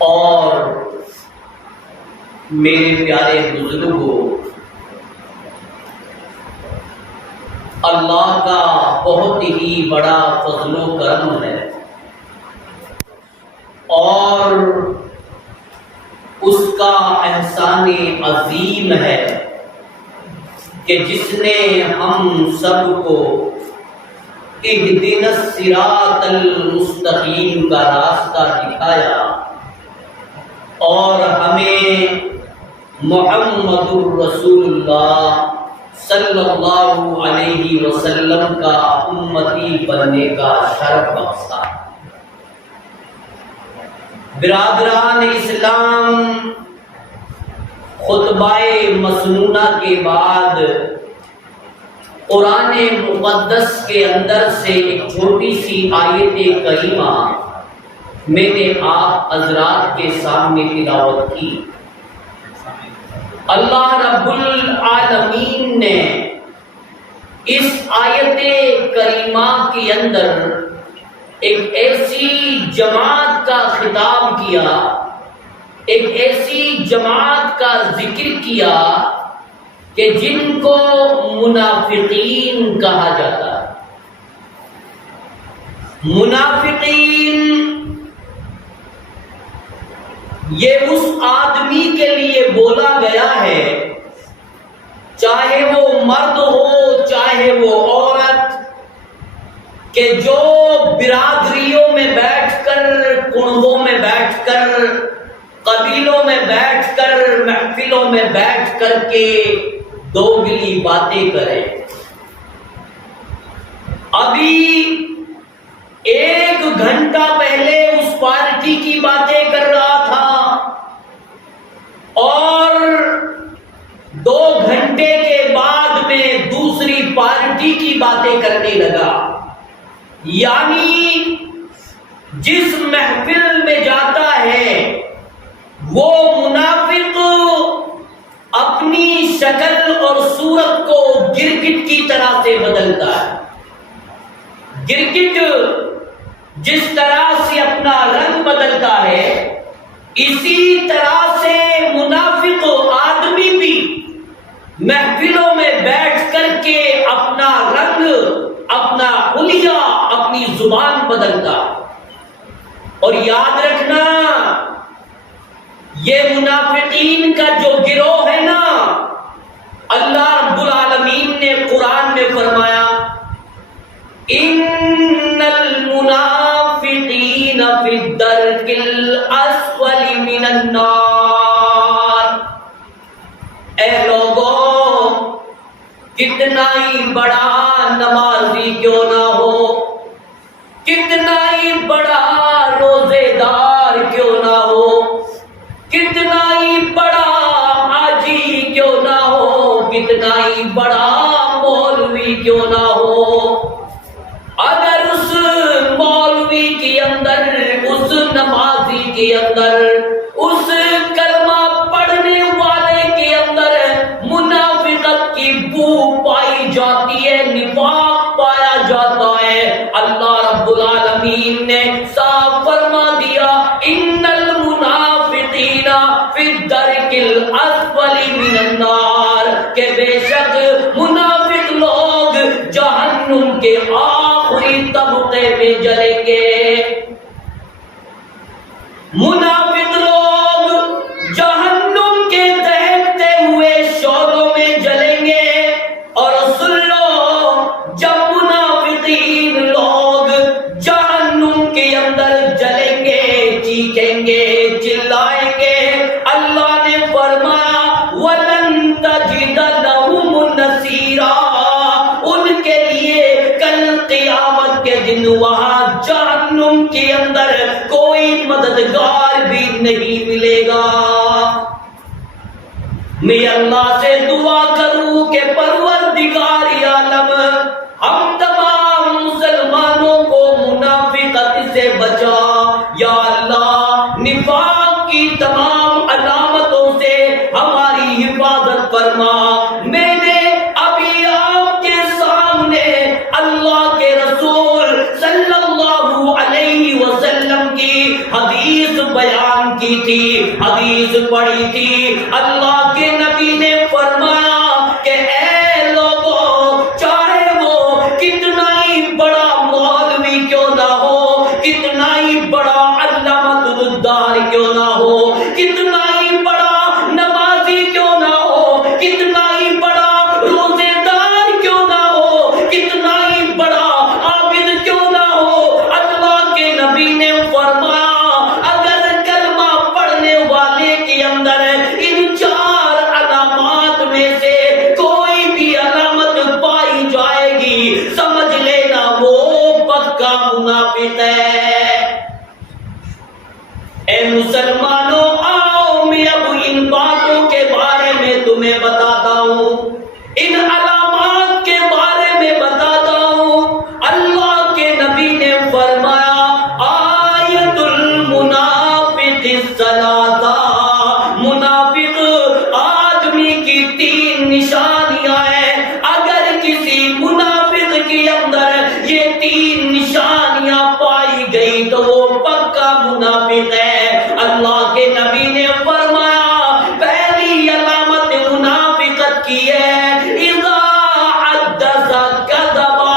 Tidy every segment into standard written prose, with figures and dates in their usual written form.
اور میرے پیارے بزرگوں، اللہ کا بہت ہی بڑا فضل و کرم ہے اور اس کا احسان عظیم ہے کہ جس نے ہم سب کو اہدنا الصراط المستقیم کا راستہ دکھایا اور ہمیں محمد الرسول اللہ صلی اللہ علیہ وسلم کا امتی بننے کا شرف بخشا۔ برادران اسلام، خطبہ مسنونہ کے بعد قرآن مقدس کے اندر سے ایک چھوٹی سی آیت کریمہ میں نے آپ حضرات کے سامنے تلاوت کی۔ اللہ رب العالمین نے اس آیت کریمہ کے اندر ایک ایسی جماعت کا خطاب کیا، ایک ایسی جماعت کا ذکر کیا کہ جن کو منافقین کہا جاتا ہے۔ منافقین یہ اس آدمی کے لیے بولا گیا ہے، چاہے وہ مرد ہو چاہے وہ عورت، کہ جو برادریوں میں بیٹھ کر، کنبوں میں بیٹھ کر، قبیلوں میں بیٹھ کر، محفلوں میں بیٹھ کر کے دوگلی باتیں کریں۔ ابھی 1 گھنٹہ پہلے اس پارٹی کی باتیں کر رہا تھا اور 2 گھنٹے کے بعد میں دوسری پارٹی کی باتیں کرنے لگا۔ یعنی جس محفل میں جاتا ہے وہ منافق اپنی شکل اور صورت کو گرگٹ کی طرح سے بدلتا ہے۔ گرگٹ جس طرح سے اپنا رنگ بدلتا ہے، اسی طرح سے منافق آدمی بھی محفلوں میں بیٹھ کر کے اپنا رنگ، اپنا حلیہ، اپنی زبان بدلتا۔ اور یاد رکھنا، یہ منافقین کا جو گروہ ہے نا، اللہ رب العالمین نے قرآن میں فرمایا ان المنافقین فی الدرک الاسفل من النار۔ اے لوگوں، کتنا ہی بڑا نمازی کیوں نہ ہو، کتنا ہی بڑا روزے دار کیوں نہ ہو، کتنا ہی بڑا حاجی کیوں نہ ہو، کتنا ہی بڑا مولوی کیوں نہ ہو، اگر اس مولوی کے اندر، اس نمازی کے اندر، اس کلمہ پڑھنے والے کے اندر منافقت کی بو پائی جاتی ہے، نفاق پایا جاتا ہے، اللہ رب العالمین نے صاف فرما دیا ان المنافقین فی الدرک الاسفل من النار، کہ بے شک منافق لوگ جہنم کے آخری طبقے میں جلیں گے۔ منافق لوگ جہنم کے دہکتے ہوئے شعلوں میں جلیں گے۔ اور سن لو، جب منافقین لوگ جہنم کے اندر جلیں گے، چیخیں گے، چلائیں گے، اللہ نے فرمایا وَلَن تَجِدَ لَهُمْ نَصِيرًا، ان کے لیے کل قیامت کے دن وہاں جہنم کے اندر کوئی مددگار بھی نہیں ملے گا۔ میں اللہ سے دعا کروں کہ پروردگار عالم ہم تمام مسلمانوں کو منافقت سے بچا یا اللہ، نفاق کی تمام علامتوں سے ہماری حفاظت فرما۔ میں نے ابھی آپ کے سامنے اللہ کے رسول صلی اللہ علیہ وسلم کی حدیث بیان کی پوچھی تھی، حدیث پڑھی تھی، اللہ کے نبی نے فرمایا کہ اے لوگوں، چاہے وہ کتنا ہی بڑا مولوی کیوں نہ ہو، کتنا ہی بڑا علامۃ الدار کیوں نہ ہو، کتنا ہی بڑا نمازی کیوں نہ ہو، کتنا ہی بڑا روزے دار کیوں نہ ہو، کتنا ہی بڑا عابد کیوں نہ ہو، اللہ کے نبی نے فرمایا اگر کلمہ پڑھنے والے کے اندر ان 4 علامات میں سے کوئی بھی علامت پائی جائے گی، سمجھ لینا وہ پکا منافق ہے۔ اے مسلمانوں، آؤ میں اب ان باتوں کے بارے میں تمہیں بتاتا ہوں، ان علامات کے بارے میں بتاتا ہوں۔ اللہ کے نبی نے فرمایا آیت المنافق الثلاثہ، منافق آدمی کی 3 نشانیاں ہیں، اگر کسی منافق کے اندر یہ 3 نشانیاں پائی گئی تو وہ پکا منافق ہے۔ اللہ کے نبی نے فرمایا پہلی علامت منافقت کی ہے اذا حدث کذبا،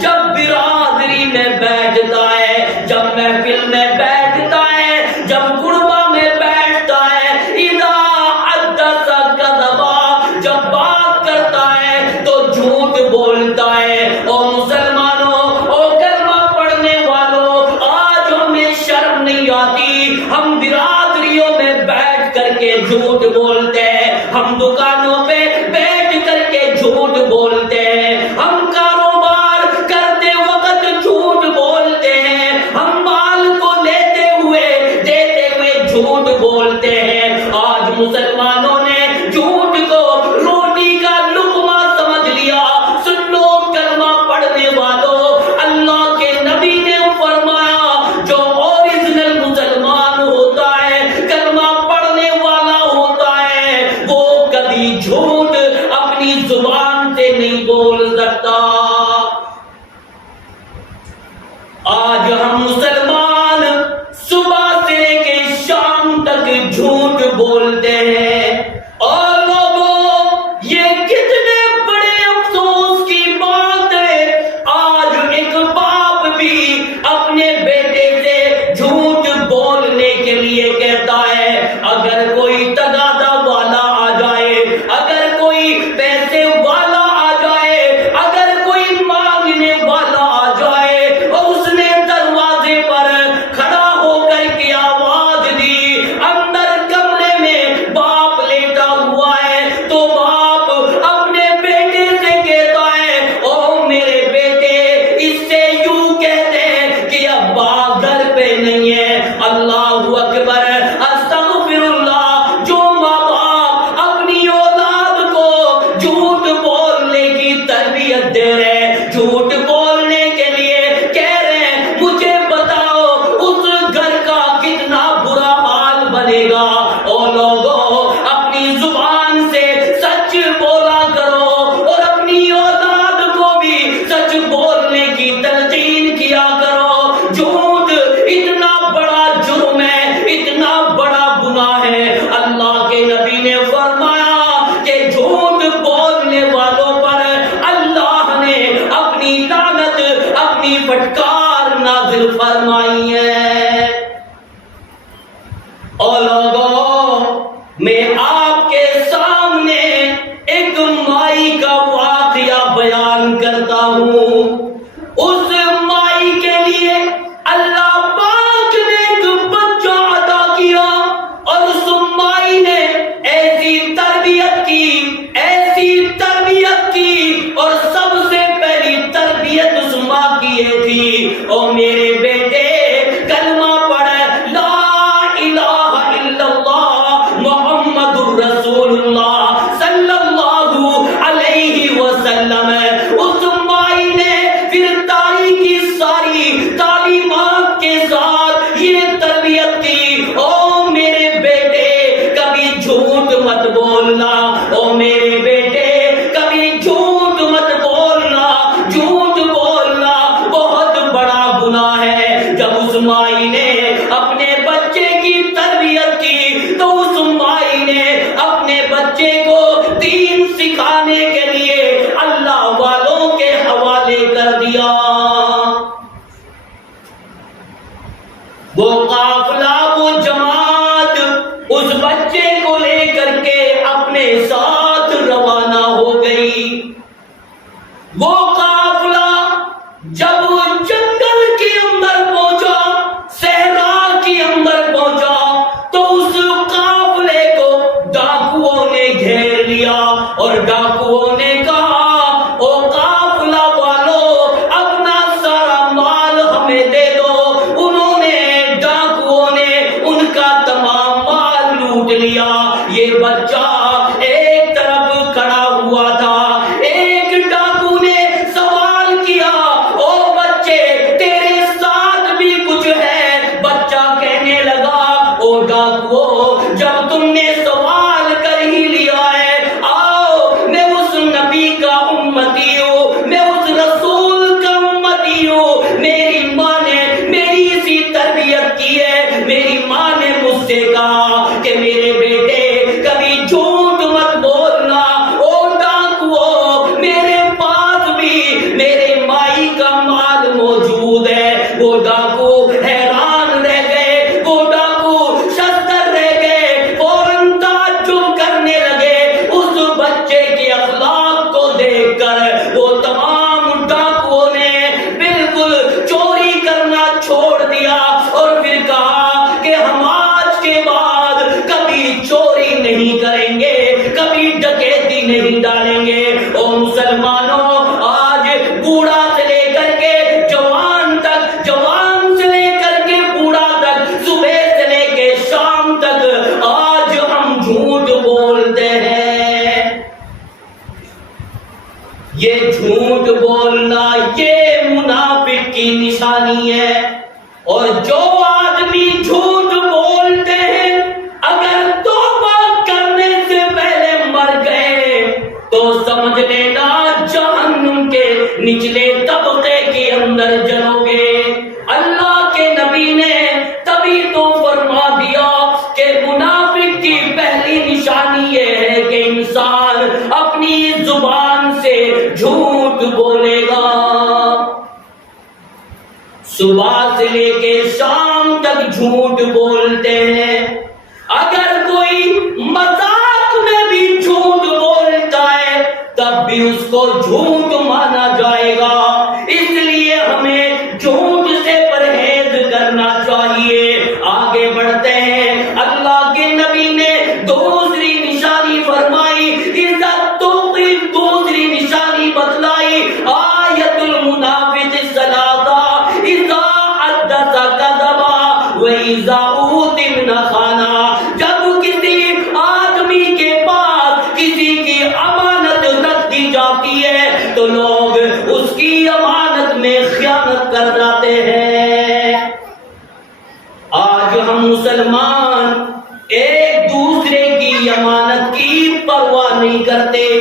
جب برادری میں بیٹھتا ہے، جب محفل میں بیٹھتا ہے، جب قربہ میں بیٹھتا ہے، اذا حدث کذبا، جب بات کرتا ہے تو جھوٹ بولتا ہے۔ اور مسلمانوں، اور کلمہ پڑھنے والوں، آج ہمیں شرم نہیں آتی، ہم برادریوں میں بیٹھ کر کے جھوٹ بولتے ہیں، ہم دکانوں پہ بیٹھ کر کے جھوٹ بولتے ہیں، ہم کاروبار کرتے وقت جھوٹ بولتے ہیں، ہم مال کو لیتے ہوئے دیتے ہوئے جھوٹ بولتے ہیں۔ آج مسلمانوں نے جھوٹ کو روٹی کا لقمہ سمجھ لیا۔ سن لو کلمہ پڑھنے والوں، اللہ کے نبی نے فرمایا جو اوریجنل مسلمان ہوتا ہے، کلمہ پڑھنے والا ہوتا ہے، وہ کبھی جھوٹ اپنی زبان سے نہیں بول سکتا۔ آج ہم مسلمان صبح سے لے کے شام تک جھوٹ بولتے ہیں، اور لوگوں یہ کتنے بڑے افسوس کی بات ہے، آج ایک باپ بھی اپنے بیٹے سے جھوٹ بولنے کے لیے کہتا ہے اگر کوئی تقاضا والا آ جائے، اگر کوئی پیسے والا آ جائے، اگر کوئی مانگنے والا آ جائے اور اس نے دروازے پر کھڑا ہو کر کے آواز دی، اندر کمرے میں وہ قافلہ، وہ جماعت اس بچے کو لے کر کے اپنے ساتھ روانہ ہو گئی۔ وہ قافلہ جب جنگل کے اندر پہنچا، صحرا کے اندر پہنچا، تو اس قافلے کو ڈاکوؤں نے گھیر لیا اور ڈاکوؤں نے کہا، او قافلہ والو، اپنا سارا مال ہمیں دے دو۔ انہوں نے، ڈاکوؤں نے ان کا تمام مال لوٹ لیا۔ یہ بچہ ایک طرف کھڑا ہوا تھا، ایک ڈاکو نے سوال کیا، او بچے تیرے ساتھ بھی کچھ ہے؟ بچہ کہنے لگا، او ڈاکو، جب تم نے سوال کر ہی لیا ہے، آؤ، میں اس نبی کا امتی ہوں، میں اس رسول کا امتی ہوں۔ میری ماں نے میری اسی تربیت کی ہے۔ میری ماں نے مجھ سے کہا کہ میرے بیٹے کبھی جھوٹ مت بولنا۔ او ڈاکو، میرے پاس بھی میرے مائی کا مال موجود ہے۔ وہ ڈاکو حیران رہ گئے، وہ ڈاکو شستر رہ گئے، فوراً تعجب کرنے لگے اس بچے کے اخلاق کو دیکھ کر۔ وہ تمام ڈاکوؤں نے بالکل چوری کرنا چھوڑ دیا اور پھر کہا کہ ہم آج کے بعد کبھی چوری نہیں کریں گے، کبھی ڈکیتی نہیں ڈالیں گے۔ او مسلمانوں، آج بوڑھا سے لے کر کے جوان تک، جوان سے لے کر کے بوڑھا تک، صبح سے لے کے شام تک آج ہم جھوٹ بولتے ہیں۔ یہ جھوٹ بولنا یہ منافق کی نشانی ہے۔ اور جو آدمی جھوٹ بولتے ہیں، اگر توبہ کرنے سے پہلے مر گئے تو سمجھ لینا جہنم کے نچلے طبقے کے اندر جلو گے۔ اللہ کے نبی نے تبھی تو فرما دیا کہ منافق کی پہلی نشانی یہ ہے کہ انسان اپنی زبان سے جھوٹ بولے گا۔ صبح سے لے کے شام تک جھوٹ بولتے ہیں۔ اگر کوئی مذاق میں بھی جھوٹ بولتا ہے تب بھی اس کو جھوٹ مانا جائے گا۔ اس لیے ہمیں جھوٹ سے پرہیز کرنا چاہیے۔ آگے بڑھتے ہیں، اللہ کے نبی نے دوسری نشانی فرمائی، عزت تو دوسری نشانی بتلائی۔ آیت المنافق ثلاثہ، اذا حدث کذب واذا اؤتمن خانا۔ جب کسی آدمی کے پاس کسی کی امانت رکھ دی جاتی ہے تو لوگ اس کی امانت میں خیانت کر جاتے ہیں۔ آج ہم مسلمان ایک دوسرے کی امانت کی پرواہ نہیں کرتے۔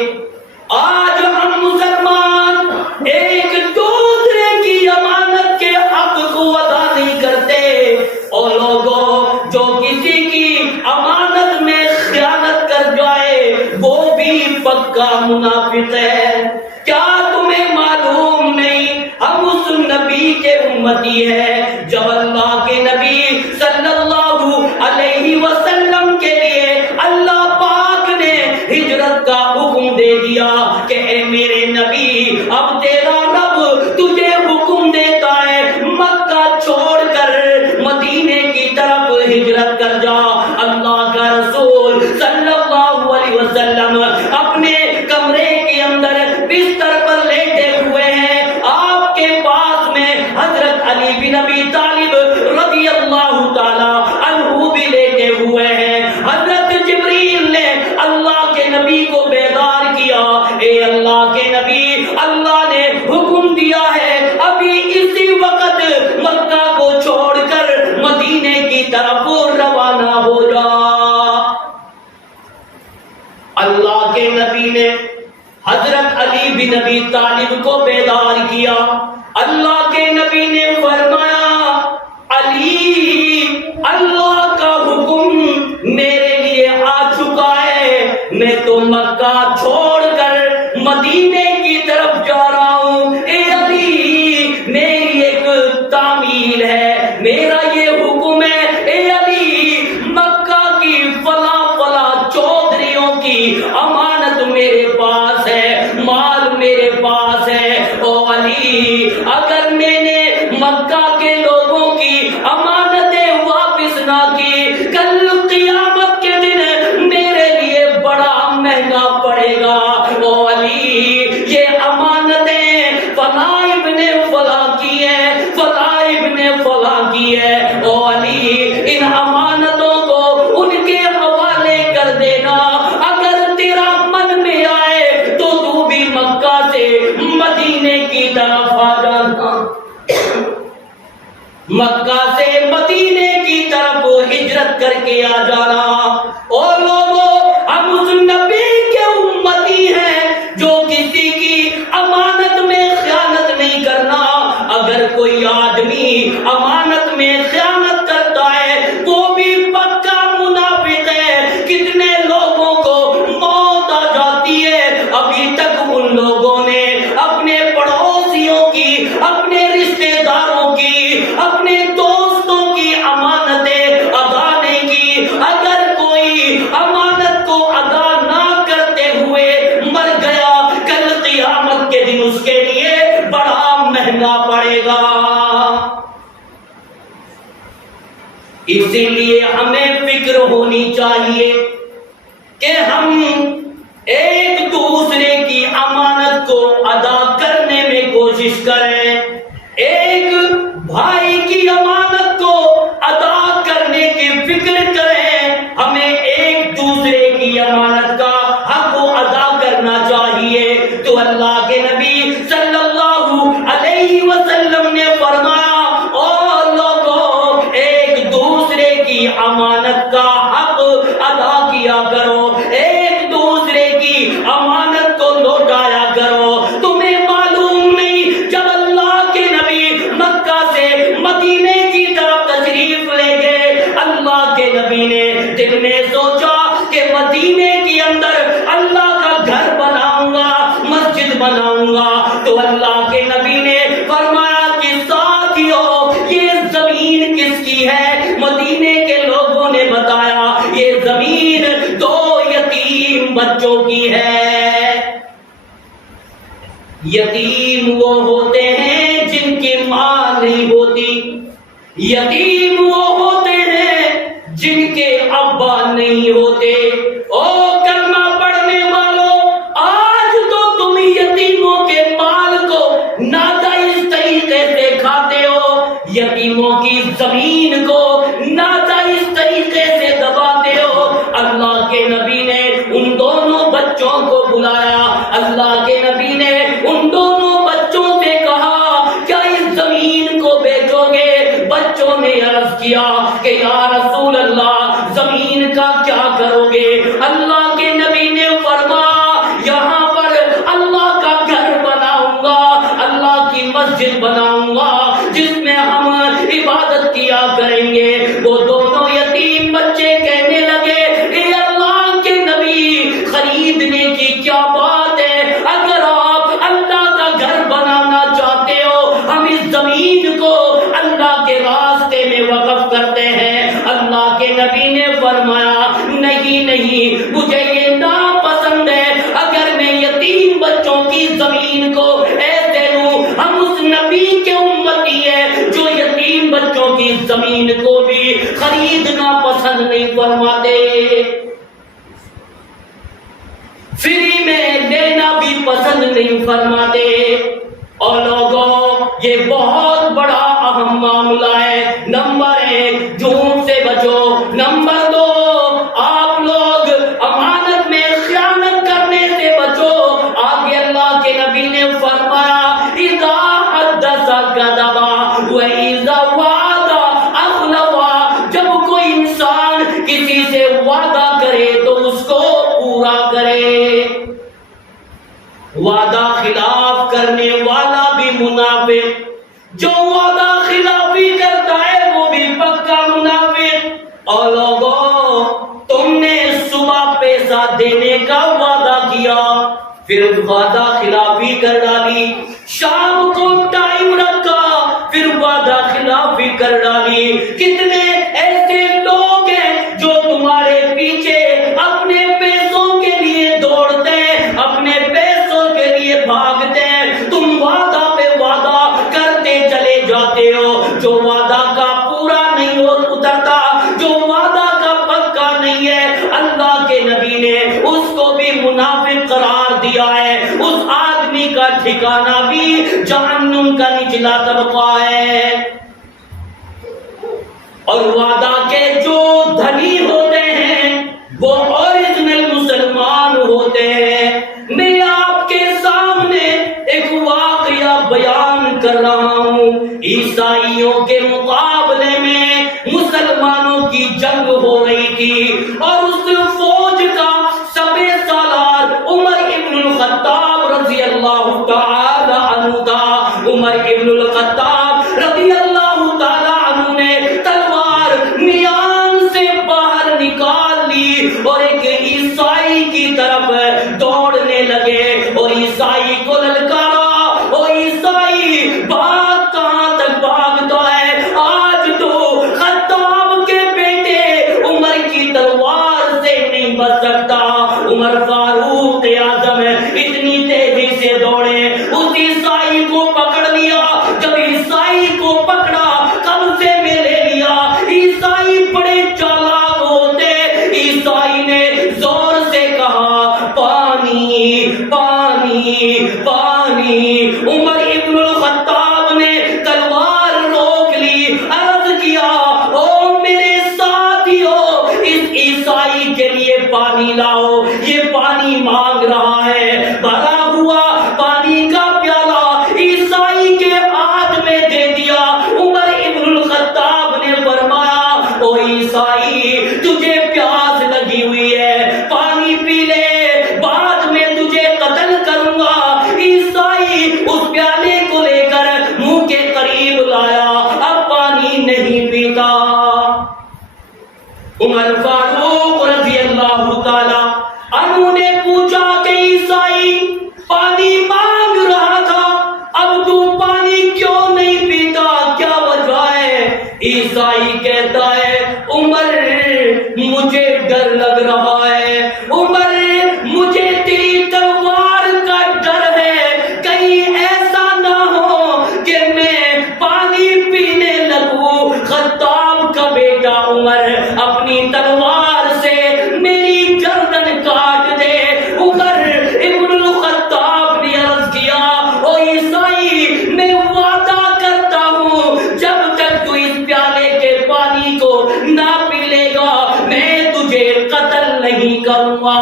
آج ہم مسلمان ایک دوسرے کی امانت کے حق کو ادا نہیں کرتے۔ اور لوگوں، جو کسی کی امانت میں خیانت کر جائے وہ بھی پکا منافق ہے۔ کیا تمہیں معلوم نہیں ہم اس نبی کے امتی ہیں جب اللہ کے نبی صلی اللہ علیہ وسلم کے لیے اللہ پاک نے ہجرت کا حکم دے دیا کہ اے میرے نبی، اب تیرا رب تجھے حکم دیتا ہے مکہ چھوڑ کر مدینے کی طرف ہجرت کر جا۔ اللہ کا رسول صلی اللہ علیہ وسلم اپنے کمرے کے اندر بستر پر لیٹے ہوئے ہیں۔ آپ کے پاس میں حضرت علی بن ابی طالب رضی اللہ تعالی عنہ بھی لیٹے ہوئے ہیں۔ حضرت جبریل نے اللہ کے نبی کو بیدار کیا، اے اللہ کے نبی، اللہ نے حکم دیا ہے ابھی اسی وقت مکہ کو چھوڑ کر مدینے کی طرف روانہ ہو جا۔ اللہ کے نبی نے حضرت علی بن ابی طالب کو بیدار کیا۔ اللہ کے نبی نے فرمایا، علی، اللہ کا حکم میرے لیے آ چکا ہے، میں تو مکہ چھوڑ کر مدینے کی طرف جا رہا ہوں۔ اے علی، میری ایک تعمیل ہے، میرا یہ حکم ہجرت کر کے آ جانا۔ اور لوگوں ہم اس نبی کے امتی ہیں جو کسی کی امانت میں خیانت نہیں کرنا۔ اگر کوئی آدمی امانت میں خیانت کرتا ہے وہ بھی پکا منافق ہے۔ کتنے لوگوں کو موت آ جاتی ہے، ابھی تک ان لوگوں نے اپنے پڑوسیوں کی، اپنے رشتے داروں کی، اپنے دوستوں کی امانتیں ادا نہیں کی۔ اگر کوئی امانت کو ادا نہ کرتے ہوئے مر گیا، کل قیامت کے دن اس کے لیے بڑا مہنگا پڑے گا۔ اسی لیے ہمیں فکر ہونی چاہیے کہ ہم ایک دوسرے کی امانت کو ادا کرنے میں کوشش کریں، ایک بھائی کی امانت کو ادا کرنے کی فکر کریں۔ ہمیں ایک دوسرے کی امانت کا حق ادا کرنا چاہیے۔ تو اللہ کے نبی صلی اللہ علیہ وسلم نے فرمایا، اور لوگوں ایک دوسرے کی امانت کا حق ادا کیا کرو، ایک دوسرے کی امانت کو لوٹایا کرو۔ تمہیں معلوم نہیں جب اللہ کے نبی مکہ سے مدینے کی طرف تشریف لے گئے، اللہ کے نبی نے دل میں سوچا کہ مدینے کے اندر اللہ کا گھر بناؤں گا، مسجد بناؤں گا۔ تو اللہ کے نبی نے فرمایا کہ ساتھیوں یہ زمین کس کی ہے؟ مدینے کے لوگوں نے بتایا یہ زمین دو یتیم بچوں کی ہے۔ یتیم وہ ہوتے ہیں جن کی ماں نہیں ہوتی، یتیم وہ ہوتے ہیں جن کے ابا نہیں ہوتے۔ او کلمہ پڑھنے والوں، آج تو تم یتیموں کے مال کو ناجائز طریقے سے کھاتے ہو، یتیموں کی زمین کو ناجائز طریقے سے دباتے ہو۔ اللہ کے نبی نے ان دونوں بچوں کو بلایا، اللہ کے نبی نے ان دونوں بچوں سے کہا کیا اس زمین کو بیچو گے؟ بچوں نے عرض کیا کہ یا رسول اللہ زمین کا کیا کرو گے؟ اللہ کے نبی نے فرمایا یہاں پر اللہ کا گھر بناؤں گا، اللہ کی مسجد بناؤں گا جس میں ہم عبادت کیا کریں گے۔ وہ دونوں یتیم بچے کہنے لگے اے اللہ کے نبی خریدنے کی کیا بات ہے؟ اگر آپ اللہ کا گھر بنانا چاہتے ہو ہم اس زمین کو اللہ کے راستے میں وقف کرتے ہیں۔ اللہ کے نبی نے فرمایا نہیں نہیں، مجھے یہ ناپسند ہے۔ اگر میں یتیم بچوں کی زمین کو ایسے لوں، ہم اس نبی کے امتی ہیں جو یتیم بچوں کی زمین کو بھی خریدنا پسند نہیں فرماتے، فری میں لینا بھی پسند نہیں فرماتے۔ اور لوگوں یہ بہت بڑا اہم معاملہ ہے۔ نمبر 1 جھوٹ سے بچو، نمبر 2 آپ لوگ امانت میں خیانت کرنے سے بچو۔ آگے اللہ کے نبی نے فرمایا اذا حدث کذب واذا وعد اخلف، جب کوئی انسان کسی سے وعدہ کرے تو اس کو پورا کرے۔ وعدہ خلاف کرنے والا بھی منافق، جو وعدہ خلافی کرتا ہے وہ بھی پکا منافق۔ اور لوگوں تم نے صبح پیسہ دینے کا وعدہ کیا، پھر وعدہ خلافی کر ڈالی، شام کو ٹائم رکھا پھر وعدہ خلافی کر ڈالی۔ کتنے ایسے لوگ ہیں جو تمہارے پیچھے اپنے پیسوں کے لیے دوڑتے ہیں، اپنے پیسوں کے لیے بھاگتے ہیں، تم وعدہ پہ وعدہ کرتے چلے جاتے ہو، جو وعدہ کا پورا نہیں اترتا، جو وعدہ کا پکا نہیں ہے، اللہ کے نبی نے اس کو بھی منافق قرار دیا ہے۔ اس آدمی کا ٹھکانہ بھی جہنم کا نچلا طبقہ ہے۔ اور وعدہ کے جو دھنی ہوتے ہیں وہ اوریجنل مسلمان ہوتے ہیں۔ میں آپ کے سامنے ایک واقعہ بیان کر رہا ہوں۔ عیسائیوں کے مقابلے میں مسلمانوں کی جنگ پیتا. عمر فاروق رضی اللہ تعالی عنہ نے پوچھا کہ عیسائی پانی مانگ رہا تھا، اب تو پانی کیوں نہیں پیتا، کیا وجہ ہے؟ عیسائی کہتا ہے عمر مجھے ڈر لگ رہا ہے، عمر مجھے تیری تلوار کا ڈر ہے، کہیں ایسا نہ ہو کہ میں پانی پینے لگوں. خطاب کا بیٹا عمر اپنی تلوار سے میری گردن کاٹ دے. عمر ابن الخطاب نے عرض کیا او عیسائی میں وعدہ کرتا ہوں جب تک تو اس پیالے کے پانی کو نہ پی لے گا میں تجھے قتل نہیں کروں گا.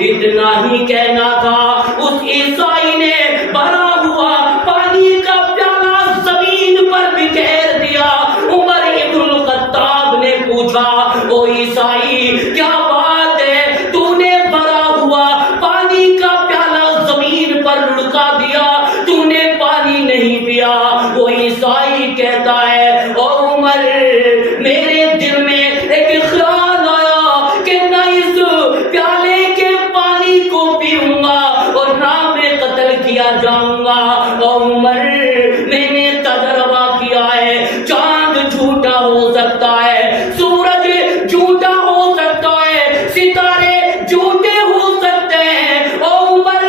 اتنا ہی کہنا تھا، اس عیسائی نے بھرا ہوا پانی کا پیالہ زمین پر بکھیر دیا. عمر ابن الخطاب نے پوچھا او عیسائی کیا بات ہے، تو نے بھرا ہوا پانی کا پیالہ زمین پر لڑکا دیا، تو نے پانی نہیں پیا. وہ عیسائی کہتا ہے او عمر میرے دل میں ایک خیال آیا کہ نہ اس پیالے کے پانی کو پیوں گا اور نہ میں قتل کیا جاؤں گا. او عمر میں نے تجربہ کیا ہے، چاند جھوٹا ہو سکتا ہے، سورج جھوٹا ہو سکتا ہے، ستارے جھوٹے ہو سکتے ہیں. او عمر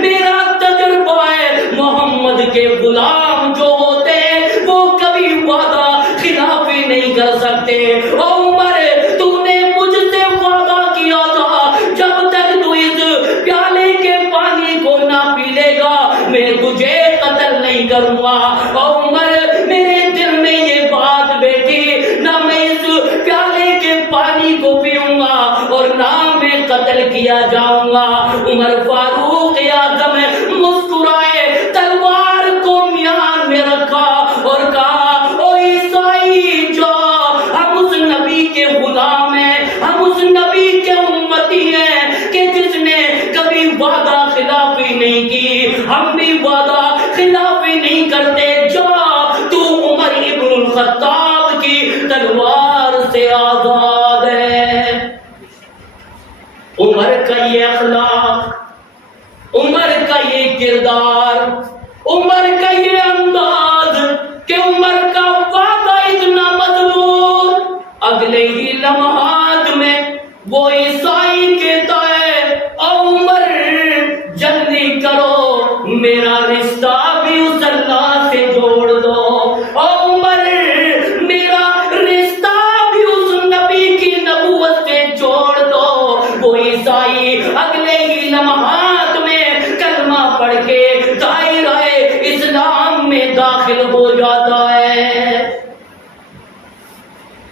میرا تجربہ ہے محمد کے غلام جو ہوتے ہیں وہ کبھی وعدہ خلافی نہیں کر سکتے. او عمر تو نے مجھ سے وعدہ کیا تھا جب تک تو اس پیالے کے پانی کو نہ پی لے گا میں تجھے قتل نہیں کروں گا. او عمر میرے دل میں یہ بات بیٹھی، نہ میں اس پیالے کے پانی کو پیوں گا اور نہ میں قتل کیا جاؤں گا. عمر فاروق اعظم مسکرائے، تلوار کو میان میں رکھا اور کہا او عیسائی جا، ہم اس نبی کے غلام ہیں، ہم اس نبی کے امتی ہیں کہ جس نے کبھی وعدہ خلافی نہیں کی، ہم بھی وعدہ خلافی نہیں کرتے. جا تو عمر ابن الخطاب کی تلوار سے آزاد ہے. عمر کا یہ اخلاق، عمر کا یہ کردار، عمر کا یہ انداز کہ عمر کا وعدہ اتنا مضبوط، اگلے ہی لمحات میں وہ عیسائی کہتا ہے او عمر جلدی کرو میرا رشتہ بھی اس اللہ سے جوڑ دو. او عمر میرا رشتہ بھی اس نبی کی نبوت سے جوڑ دو. وہ عیسائی اگلے ہی لمحات میں کلمہ پڑھ کے دائرہ اسلام میں داخل ہو جاتا ہے.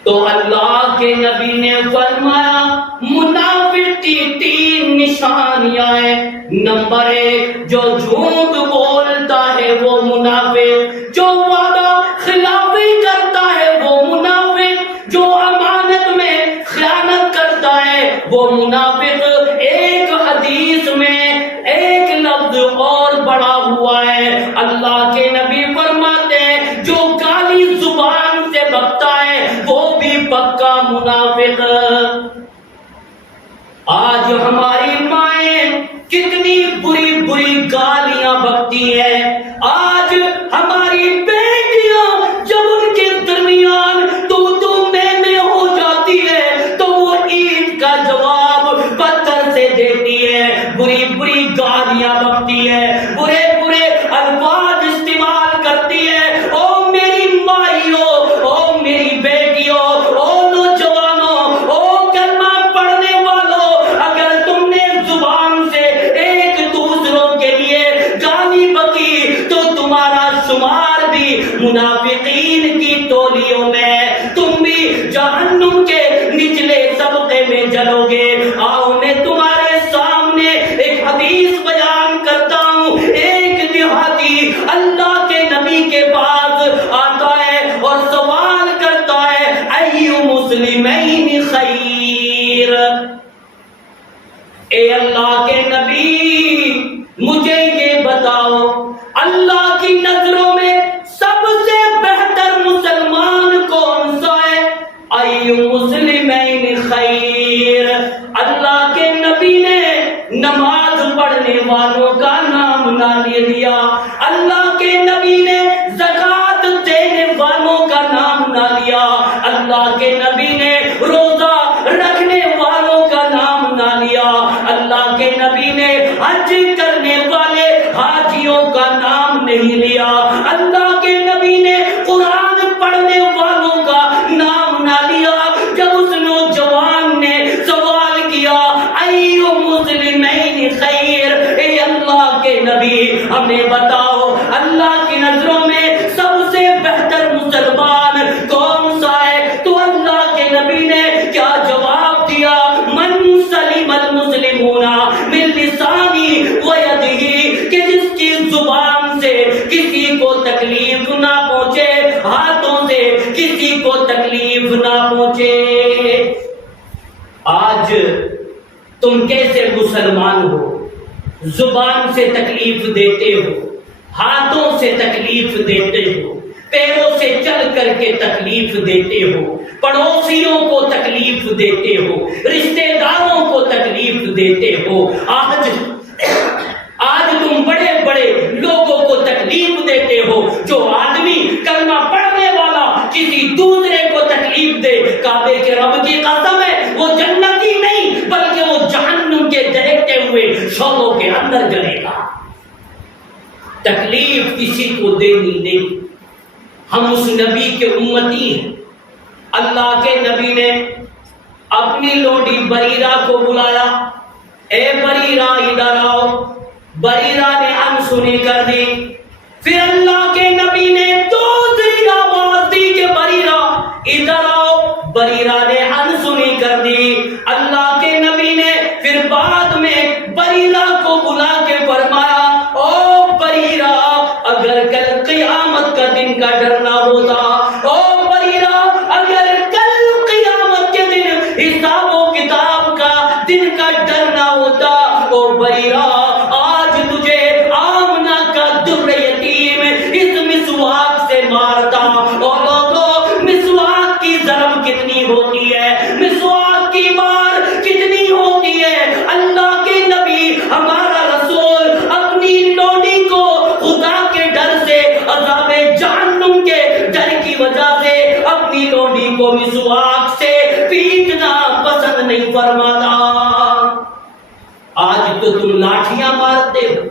تو اللہ کے نبی نے فرمایا منافق کی 3 نشانیاں ہیں. نمبر 1 جو جھوٹ بولتا ہے وہ منافق، جو وعدہ خلافی کرتا ہے وہ منافق، جو امانت میں خیانت کرتا ہے وہ منافق. ایک حدیث میں ایک لفظ اور بڑا ہوا ہے، اللہ کے نبی فرماتے ہیں جو گالی زبان سے بکتا ہے وہ بھی پکا منافق. آج ہماری مائیں کتنی بری بری گالیاں بکتی ہیں. آج ہماری بیٹیاں جب ان کے درمیان تو میں ہو جاتی ہے تو وہ عید کا جواب پتھر سے دیتی ہے، بری بری گالیاں بکتی ہے، برے برے الفاظ استعمال کرتی ہے. او میری مائیوں، او میری بیٹیوں، او نوجوانوں، او کلمہ پڑھنے والوں، اگر تم نے زبان سے ایک دوسروں کے لیے گالی بکی تو تمہارا شمار بھی منافقین کی ٹولیوں میں، تم بھی جہنم کے نچلے طبقے میں جلو گے. آؤ میں تمہارے سامنے ایک حدیث بیان کرتا ہوں. ایک دیہاتی اللہ کے نبی کے پاس آتا ہے اور سوال کرتا ہے ایو مسلمین خیر، اے اللہ کے نبی مجھے یہ بتاؤ اللہ کی نظروں میں سب سے بہتر مسلمان کون سا ہے؟ ای مسلمین خیر، اللہ کے نبی نے نماز پڑھنے والوں کا نام نہ لیا، اللہ کے نبی نے زکات دینے والوں کا نام نہ لیا، اللہ کے نبی نے روزہ رکھنے والوں کا نام نہ لیا، اللہ کے نبی نے حج کرنے والے حاجیوں کا نام نہیں لیا، اللہ کے نبی نے قرآن پڑھنے والوں کا نام نہ لیا۔ جب اس نوجوان نے سوال کیا ایو مسلمین خیر، اے اللہ کے نبی ہمیں بتاؤ اللہ کی نظروں میں سب سے بہتر مسلمان کون سا ہے؟ تو اللہ کے نبی نے کیا جواب دیا؟ من سلم المسلمون من لسانی و یدہ، کہ جس کی زبان سے کسی کو تکلیف نہ پہنچے، ہاتھوں سے کسی کو تکلیف نہ پہنچے۔ آج تم کیسے مسلمان ہو؟ زبان سے تکلیف دیتے ہو، ہاتھوں سے تکلیف دیتے ہو، پیروں سے چل کر کے تکلیف دیتے ہو، پڑوسیوں کو تکلیف دیتے ہو، رشتہ داروں کو تکلیف دیتے ہو۔ آج تم بڑے بڑے لوگوں کو تکلیف دیتے ہو۔ جو آدمی کلمہ پڑھنے والا کسی دوسرے کو تکلیف دے، کعبے کے رب کی قسم ہے وہ جنتی نہیں بلکہ وہ جہنم کے دہکتے ہوئے شعلوں کے اندر جلے گا۔ تکلیف کسی کو دینی نہیں۔ ہم اس نبی کے امتی ہیں۔ اللہ کے نبی نے اپنی لونڈی بریرہ کو بلایا، اے بریرہ ادھر آؤ۔ بریرہ نے انسنی کر دی۔ پھر اللہ کے نبی نے دوسری آواز دی کہ بریرہ ادھر آؤ۔ بریرہ نے انسنی کر دی۔ اللہ کے نبی نے پھر بعد میں بریرہ کو بلا کے فرمایا، او بریرہ اگر کل قیامت کا دن کا ڈرنا ہوتا، او بریرہ اگر کل قیامت کے دن حساب و کتاب کا دن کا ڈرنا ہوتا، او بریرہ آج تجھے آمنہ کا در یتیم اس مسواک سے مارتا۔ اور لوگوں، مسواک کی ضرب کتنی ہوتی ہے، مسواک کی مار کتنی ہوتی ہے۔ اللہ کے نبی ہمارا رسول اپنی لونڈی کو خدا کے ڈر سے، عذاب جہنم کے ڈر کی وجہ سے اپنی لونڈی کو مسواک سے پیٹنا پسند نہیں فرماتا۔ آج تو تم لاٹھیاں مارتے ہو،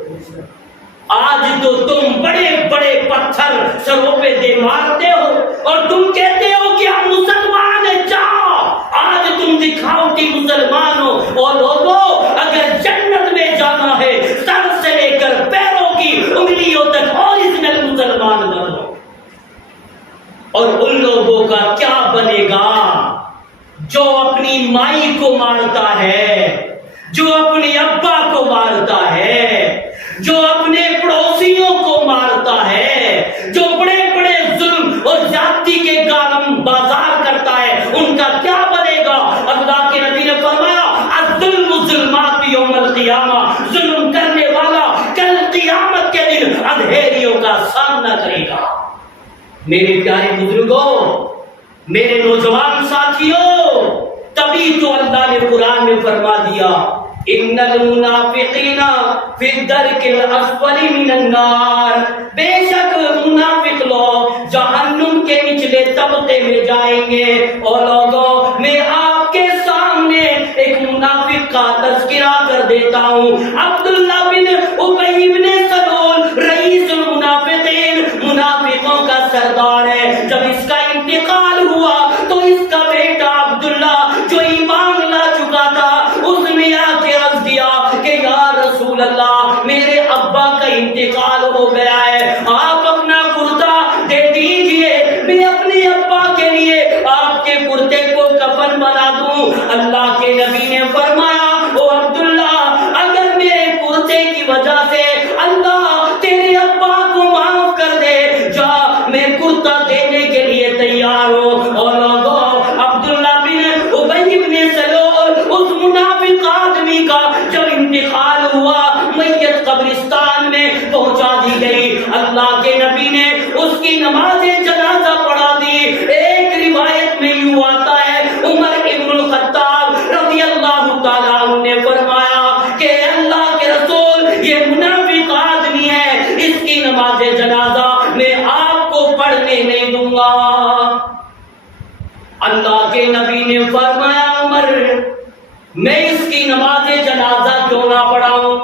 آج تو تم بڑے بڑے پتھر سروں پہ دے مارتے ہو، اور تم کہتے ہو کہ ہم مسلمان ہیں۔ جاؤ، آج تم دکھاوٹی مسلمان ہو۔ اور لوگوں، اگر جنت میں جانا ہے سر سے لے کر پیروں کی انگلیوں تک اوریجنل مسلمان بنو۔ اور ان لوگوں کا کیا بنے گا جو اپنی مائی کو مارتا ہے، جو اپنے ابا کو مارتا ہے، جو اپنے پڑوسیوں کو مارتا ہے، جو بڑے بڑے ظلم اور زیادتی کے گالم بازار کرتا ہے، ان کا کیا بنے گا؟ اللہ کے نبی نے فرمایا، الظلم ظلمات یوم القیامہ، ظلم کرنے والا کل قیامت کے دن اندھیریوں کا سامنا کرے گا۔ میرے پیارے بزرگوں، میرے نوجوان ساتھیوں، تبھی تو اللہ نے قرآن میں فرما دیا، ان المنافقین فی الدرک الاسفل من النار، بے شک منافق لوگ جہنم کے نچلے طبقے میں جائیں گے۔ اور لوگوں، میں آپ کے سامنے ایک منافق کا تذکرہ کر دیتا ہوں۔ عبداللہ بن ابی بن سلول رئیس المنافقین، منافقوں کا سردار ہے۔ جب اس کا انتقال ہوا تو اس کا بیٹا عبداللہ جو ایمان لا چکا تھا، اس نے آ کے عرض دیا کہ یا رسول اللہ، میرے ابا کا انتقال ہو گیا ہے، آپ اپنا کرتا دے دیجئے، میں اپنے ابا کے لیے آپ کے کرتے کو کفن بنا دوں۔ اللہ کے نبی نے فرمایا، او عبداللہ، اگر میرے کرتے کی وجہ سے اللہ نماز جنازہ میں آپ کو پڑھنے نہیں دوں گا۔ اللہ کے نبی نے فرمایا عمر میں اس کی نماز جنازہ کیوں نہ پڑھاؤں؟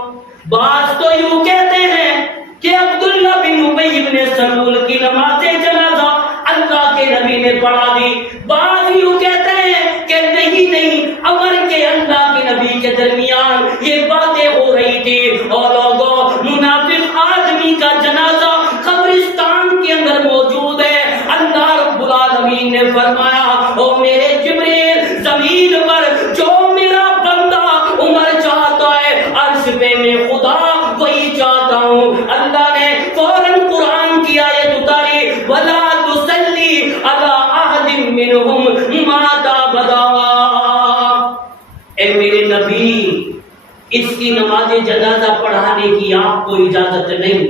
بعض تو یوں کہتے ہیں کہ عبداللہ بن ابی بن سلول کی نماز جنازہ اللہ کے نبی نے پڑھا دی، بعض یوں کہتے ہیں کہ نہیں عمر کے اللہ کے نبی کے درمیان یہ باتیں ہو رہی تھی۔ اور لوگوں منافق آدمی کا جنازہ قبرستان کے اندر موجود ہے۔ اللہ رب العالمین نے فرمایا او میرے جبریل زمین پر جو میرا بندہ عمر چاہتا ہے عرش پہ میں خدا وہی چاہتا ہوں۔ اللہ نے فوراً قرآن کی آیت اتاری وَلَا تُصَلِّ عَلَىٰ أَحَدٍ مِّنْهُمْ مَاتَ أَبَدًا۔ اے میرے نبی اس کی نماز جنازہ پڑھانے کی آپ کو اجازت نہیں،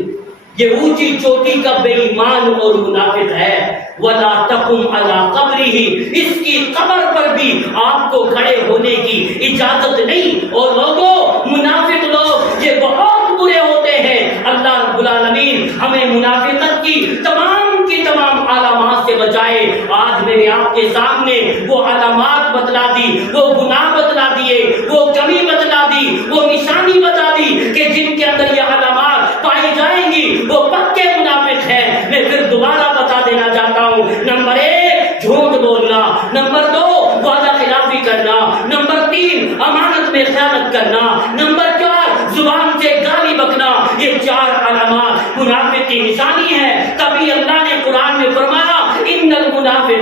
یہ اونچی چوٹی کا بے ایمان اور منافق ہے۔ وَلَا تَقُمْ عَلَىٰ قَبْرِهِ اس کی قبر پر بھی آپ کو کھڑے ہونے کی اجازت نہیں۔ اور لوگوں منافق لوگ یہ بہت برے ہوتے ہیں۔ اللہ رب العالمین ہمیں منافقت کی تمام علامات سے بچائے۔ آج میں نے آپ کے سامنے وہ علامات بتلا دی، وہ گناہ بتلا دیے، وہ کمی بتلا دی، وہ نشانی بتا دی کہ جن کے اندر یہ علامات پائی جائیں گی وہ پکے منافق ہیں۔ میں پھر دوبارہ بتا دینا چاہتا ہوں، نمبر 1 جھوٹ بولنا، نمبر 2 وعدہ خلافی کرنا، نمبر 3 امانت میں خیانت کرنا، نمبر 4 زبان سے گالی بکنا۔ یہ 4 علامات منافق کی نشانی ہے۔ تبھی اللہ نے قرآن میں فرمایا ان المنافقین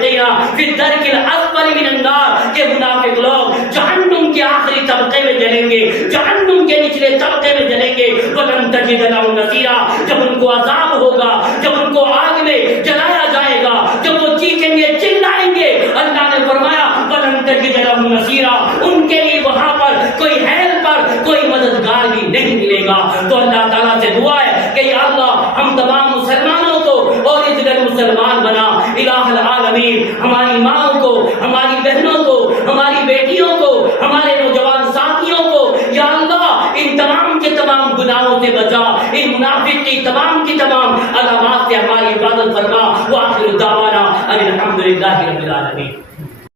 فی الدرک الاسفل من النار کہ منافق لوگ جہنم کے آخری طبقے میں جلیں گے، جہنم کے نچلے طبقے میں جلیں گے۔ ولن تجد لهم نصیرا جب ان کو عذاب ہوگا، جب ان کو آگ میں جلایا جائے گا، جب وہ چیخیں گے چلائیں گے، اللہ نے فرمایا ولن تجد لهم نصیرا ان کے لیے وہاں پر کوئی ہیلپر کوئی مددگار بھی نہیں ملے گا۔ تو اللہ تعالیٰ سے دعا ہے کہ یا اللہ ہم تمام مسلمانوں کو اور اس دن مسلمان بنا۔ الہ العالمین ہماری ماں کو، ہماری بہنوں کو، ہماری بیٹیوں کو، ہمارے نوجوان ساتھیوں کو یا اللہ ان تمام کے تمام گناہوں سے بچا، ان منافق کی تمام علامات سے ہماری حفاظت فرما۔ وآخر دعوانا ان الحمد للہ رب العالمین۔